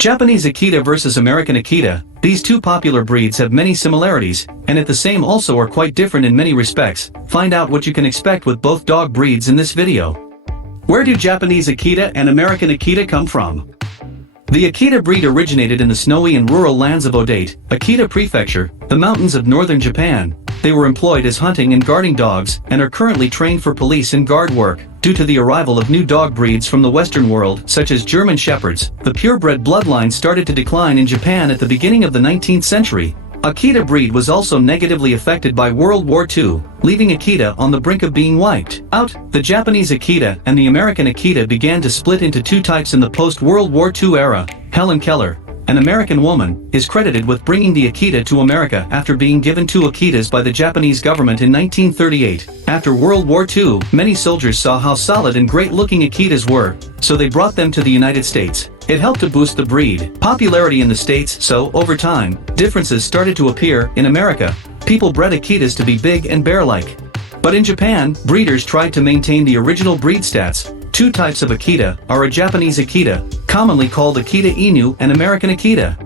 Japanese Akita versus American Akita. These two popular breeds have many similarities, and at the same also are quite different in many respects. Find out what you can expect with both dog breeds in this video. Where do Japanese Akita and American Akita come from? The Akita breed originated in the snowy and rural lands of Odate, Akita Prefecture, the mountains of northern Japan. They were employed as hunting and guarding dogs, and are currently trained for police and guard work. Due to the arrival of new dog breeds from the Western world, such as German Shepherds, the purebred bloodline started to decline in Japan at the beginning of the 19th century. Akita breed was also negatively affected by World War II, leaving Akita on the brink of being wiped out. The Japanese Akita and the American Akita began to split into two types in the post-World War II era. Helen Keller, an American woman, is credited with bringing the Akita to America after being given two Akitas by the Japanese government in 1938. After World War II, many soldiers saw how solid and great-looking Akitas were, so they brought them to the United States. It helped to boost the breed popularity in the States, so, over time, differences started to appear. In America, people bred Akitas to be big and bear-like. But in Japan, breeders tried to maintain the original breed stats. Two types of Akita are a Japanese Akita, commonly called Akita Inu, and American Akita.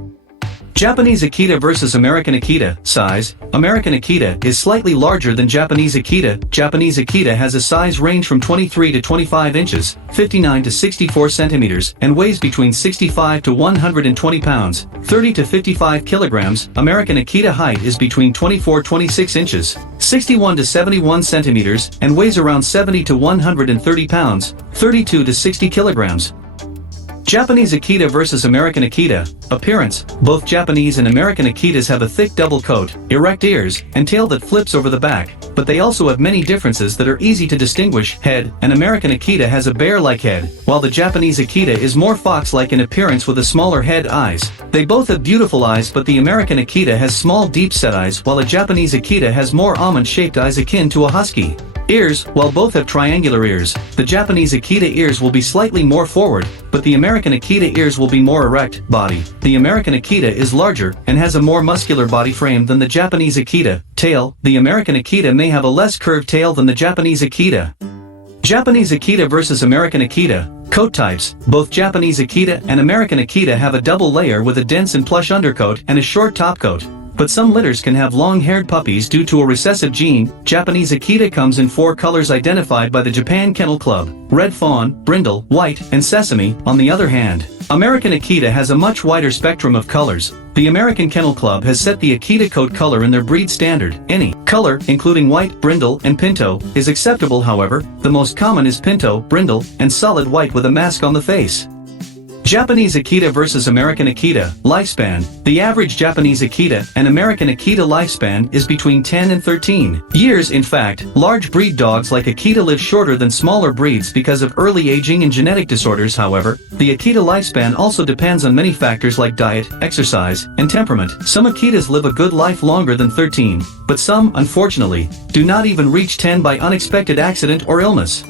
Japanese Akita versus American Akita. Size. American Akita is slightly larger than Japanese Akita. Japanese Akita has a size range from 23 to 25 inches, 59 to 64 centimeters, and weighs between 65 to 120 pounds, 30 to 55 kilograms. American Akita height is between 24-26 inches, 61 to 71 centimeters, and weighs around 70 to 130 pounds, 32 to 60 kilograms. Japanese Akita versus American Akita. Appearance. Both Japanese and American Akitas have a thick double coat, erect ears, and tail that flips over the back, but they also have many differences that are easy to distinguish. Head. An American Akita has a bear-like head, while the Japanese Akita is more fox-like in appearance with a smaller head. Eyes. They both have beautiful eyes, but the American Akita has small deep-set eyes while a Japanese Akita has more almond-shaped eyes akin to a husky. Ears. While both have triangular ears, the Japanese Akita ears will be slightly more forward, but the American Akita ears will be more erect. Body. The American Akita is larger and has a more muscular body frame than the Japanese Akita. Tail. The American Akita may have a less curved tail than the Japanese Akita. Japanese Akita versus American Akita. Coat types. Both Japanese Akita and American Akita have a double layer with a dense and plush undercoat and a short topcoat. But some litters can have long-haired puppies due to a recessive gene. Japanese Akita comes in 4 colors identified by the Japan Kennel Club: red fawn, brindle, white, and sesame. On the other hand, American Akita has a much wider spectrum of colors. The American Kennel Club has set the Akita coat color in their breed standard. Any color, including white, brindle, and pinto, is acceptable. However, the most common is pinto, brindle, and solid white with a mask on the face. Japanese Akita versus American Akita. Lifespan. The average Japanese Akita and American Akita lifespan is between 10 and 13 years. In fact, large breed dogs like Akita live shorter than smaller breeds because of early aging and genetic disorders. However, the Akita lifespan also depends on many factors like diet, exercise, and temperament. Some Akitas live a good life longer than 13, but some, unfortunately, do not even reach 10 by unexpected accident or illness.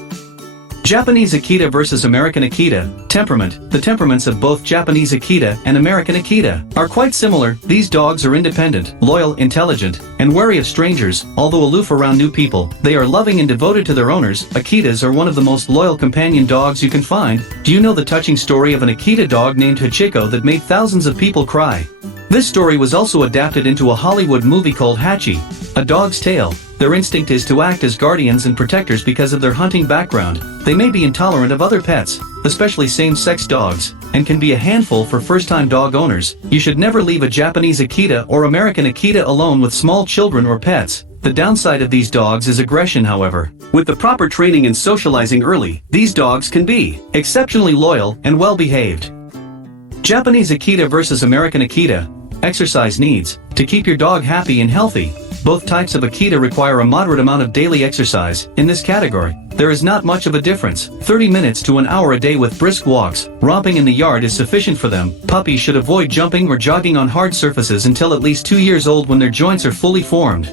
Japanese Akita versus American Akita. Temperament. The temperaments of both Japanese Akita and American Akita are quite similar. These dogs are independent, loyal, intelligent, and wary of strangers. Although aloof around new people, they are loving and devoted to their owners. Akitas are one of the most loyal companion dogs you can find. Do you know the touching story of an Akita dog named Hachiko that made thousands of people cry? This story was also adapted into a Hollywood movie called Hachi, A Dog's Tale. Their instinct is to act as guardians and protectors because of their hunting background. They may be intolerant of other pets, especially same-sex dogs, and can be a handful for first-time dog owners. You should never leave a Japanese Akita or American Akita alone with small children or pets. The downside of these dogs is aggression. However, with the proper training and socializing early, these dogs can be exceptionally loyal and well-behaved. Japanese Akita versus American Akita. Exercise needs. To keep your dog happy and healthy, both types of Akita require a moderate amount of daily exercise. In this category, there is not much of a difference. 30 minutes to an hour a day with brisk walks, romping in the yard is sufficient for them. Puppies should avoid jumping or jogging on hard surfaces until at least 2 years old when their joints are fully formed.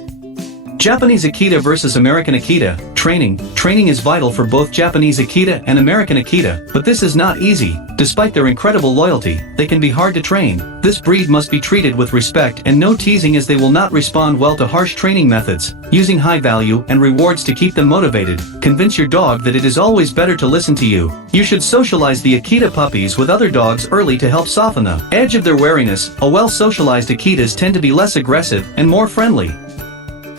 Japanese Akita versus American Akita. Training is vital for both Japanese Akita and American Akita, but this is not easy. Despite their incredible loyalty, they can be hard to train. This breed must be treated with respect and no teasing, as they will not respond well to harsh training methods. Using high value and rewards to keep them motivated. Convince your dog that it is always better to listen to you. You should socialize the Akita puppies with other dogs early to help soften the edge of their wariness. A well-socialized Akitas tend to be less aggressive and more friendly.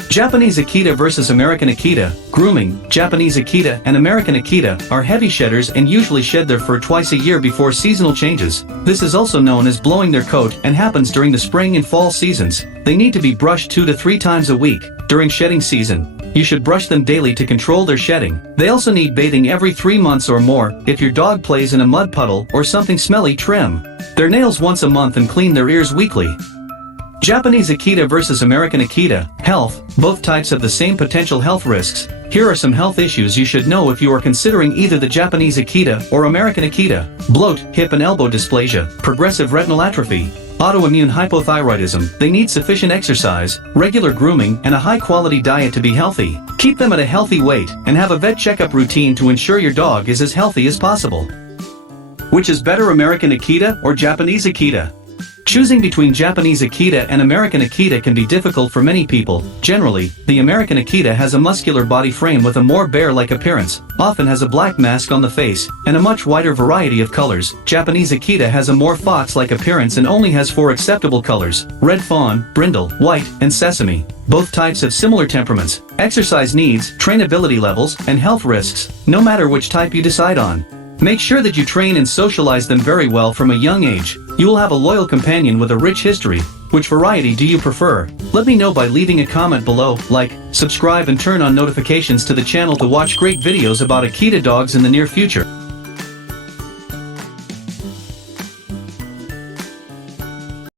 Japanese Akita versus American Akita. Grooming. Japanese Akita and American Akita are heavy shedders and usually shed their fur twice a year before seasonal changes. This is also known as blowing their coat and happens during the spring and fall seasons. They need to be brushed 2 to 3 times a week. During shedding season, you should brush them daily to control their shedding. They also need bathing every 3 months or more. If your dog plays in a mud puddle or something smelly, trim their nails once a month and clean their ears weekly. Japanese Akita versus American Akita. Health. Both types have the same potential health risks. Here are some health issues you should know if you are considering either the Japanese Akita or American Akita. Bloat, hip and elbow dysplasia, progressive retinal atrophy, autoimmune hypothyroidism. They need sufficient exercise, regular grooming, and a high-quality diet to be healthy. Keep them at a healthy weight, and have a vet checkup routine to ensure your dog is as healthy as possible. Which is better, American Akita or Japanese Akita? Choosing between Japanese Akita and American Akita can be difficult for many people. Generally, the American Akita has a muscular body frame with a more bear-like appearance, often has a black mask on the face, and a much wider variety of colors. Japanese Akita has a more fox-like appearance and only has 4 acceptable colors: red fawn, brindle, white, and sesame. Both types have similar temperaments, exercise needs, trainability levels, and health risks, no matter which type you decide on. Make sure that you train and socialize them very well from a young age. You will have a loyal companion with a rich history. Which variety do you prefer? Let me know by leaving a comment below. Like, subscribe and turn on notifications to the channel to watch great videos about Akita dogs in the near future.